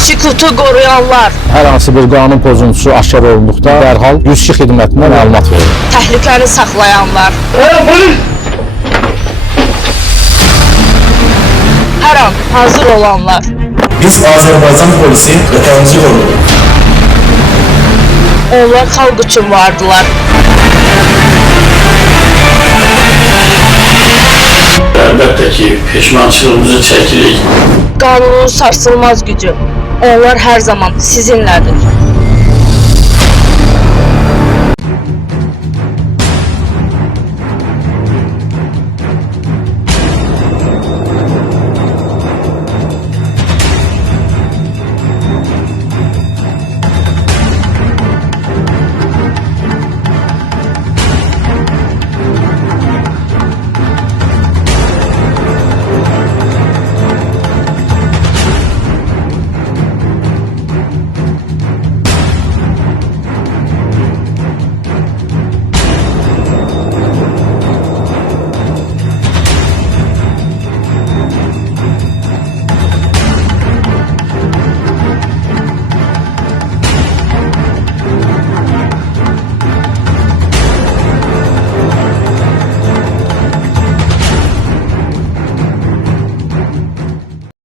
Sükutu qoruyanlar, Hər hansı bir qanun pozuntusu aşkar olunduqda dərhal 102 xidmətinə məlumat verir. təhlükəni saxlayanlar, hər an hazır olanlar, Biz Azərbaycan polisi vətənimizi qoruduq. onlar xalq üçün vardılar. Əlbəttə ki, peşmançılığımızı çəkirik. Qanunun sarsılmaz gücü, onlar hər zaman sizinlədir.